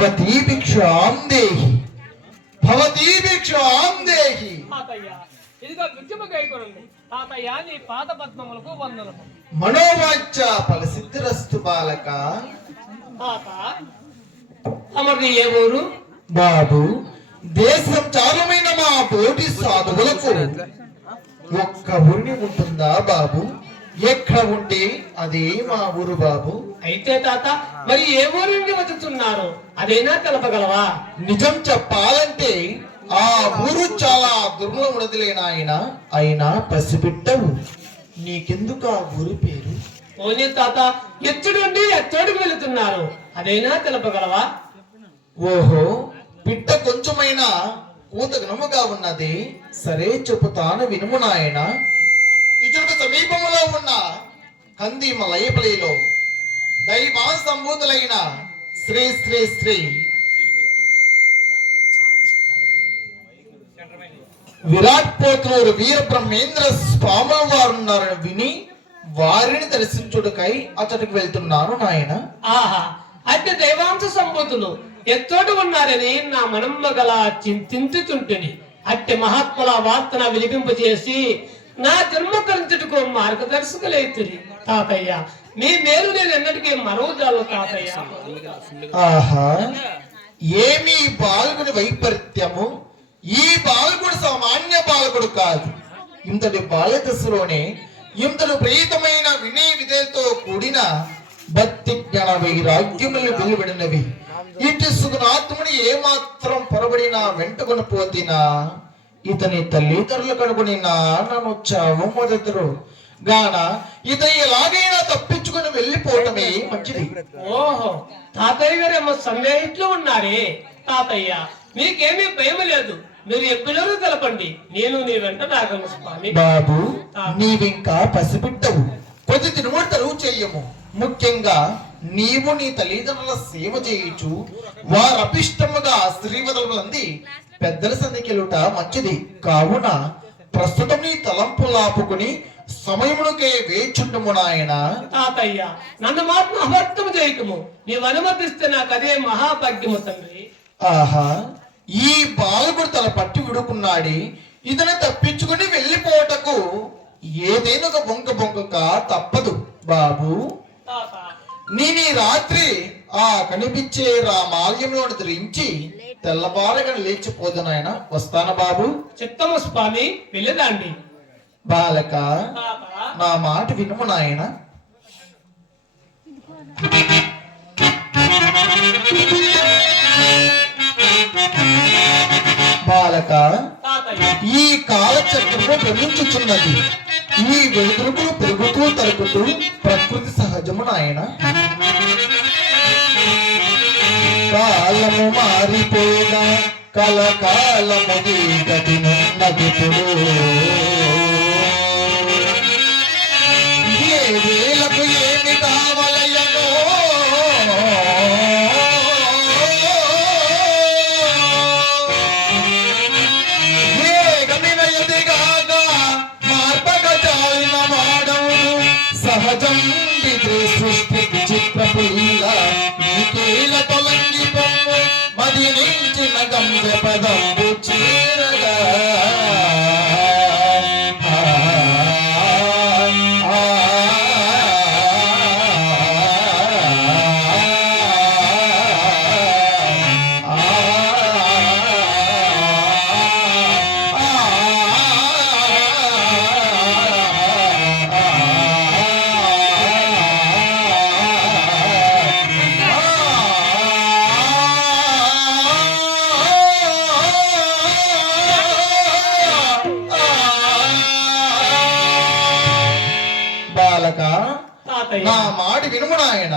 భవతీ భిక్షాం దేహి భవతీ భిక్షాం దేహి ఇదిగో విద్యమ నీ పాద పద్మములకు వందనము. మనోవాచ ఫలసిద్ధిరస్తు బాలక. తాత అమరి ఏ బాబు దేశం చారుమైన మా పోటీ సాధువులకు. ఒక్క ఊరిని ఉంటుందా బాబు? ఎక్కడ ఉంటే అదే మా ఊరు బాబు. అయితే తాత మరి ఏ ఊరు నుండి వచ్చుతున్నారు? అదైనా తెలపగలవా? నిజం చెప్పాలంటే ఆ ఊరు చాలా దుర్లభుడదిలే నాయన. అయినా పసిబిట్టవు నీకెందుకు ఆ ఊరు పేరు? ఓని తాత ఎత్తుడు నుండి ఎత్తోడికి వెళుతున్నారు? అదైనా తెలపగలవా? ఓహో పిట్ట కొంచెమైనా కూత ఉన్నది. సరే చెబుతాను వినుము నాయన. సమీపంలో ఉన్న కంది మలయపల్లిలో దైవా సంబూతులైన శ్రీ శ్రీ శ్రీ విరాట్ పోతులూరు వీర బ్రహ్మేంద్ర స్వామి వారు ఉన్నారని విని వారిని దర్శించుడుకై అతడికి వెళ్తున్నాను నాయన. ఆహా అంటే దైవాంశ సంబూతులు ఎత్తోడు ఉన్నారని నా మనమ్మ గల చింతించుతుంటిని అట్టి మహాత్ముల వార్తన వినిపింపజేసి నా జన్మకరించుటకు మార్గదర్శకులైతురి. తాతయ్య మీ మేలు నేను ఎన్నటికీ మరవజాలు తాతయ్య. ఆహా. ఏమి ఈ బాలకుడి వైపరీత్యము? ఈ బాలకుడు సామాన్య బాలకుడు కాదు. ఇంతటి బాల దశలోనే ఇంతటి ప్రీతమైన వినయ విధేయతో కూడిన భక్తి జ్ఞాన వైరాగ్యములు వెలువడినవి. ఇటు సుగుణాత్ముని ఏమాత్రం పొరబడినా వెంటకొని పోతినా ఇతని తల్లిదండ్రులు కనుగొని నన్ను చావు మొదతురు. గాన ఇతని ఎలాగైనా తప్పించుకొని వెళ్ళిపోవటమే మంచిది. ఓహో తాతయ్య గారేమో సందేహిట్లు ఉన్నారే తాతయ్య. మీకేమీ భయం లేదు. మీరు ఎప్పుడూ తెలపండి. నేను నీ వెంట రాగలను స్వామి. బాబు నీవింకా పసిబిడ్డవు. కొద్ది తినుమడతలు చెయ్యము ముఖ్యంగా నీవు నీ తల్లిదండ్రుల సేవ చేయించు వారు అపిష్టముగా ఆశీర్వదములంది. పెద్దల సంధికెలుట మంచిది. కావున ప్రస్తుతం నీ తలంపులాపుకుని సమయమునకే వేచుండము నాయన. తాతయ్య నన్ను మాత్రం అబద్ధం చేయకము. నీవు అనుమతిస్తే నాకు అదే మహాభాగ్యము తండ్రి. ఆహా ఈ బాలకుడు తన పట్టి విడుకున్నాడి ఇతను తప్పించుకుని వెళ్ళిపోవటకు ఏదైనా ఒక బొంక బొంకక తప్పదు బాబు. నేను ఈ రాత్రి ఆ కనిపించే రామాలయంలో ధరించి తెల్లబారగా లేచిపోదు నాయన వస్తాను బాబు? చిత్తము స్వామి వెళ్ళదండి బాలక నా మాట వినుము నాయన. బాలక ఈ కాలచక్రము భ్రమించుచున్నది ఈ వెలుగులు పెరుగుతూ తరుగుతూ ప్రకృతి సహజము నాయన. కాలము మారిపోయిన కలకాలము గీతటి ఏ பதம் గనక నా మాట వినుమనాయన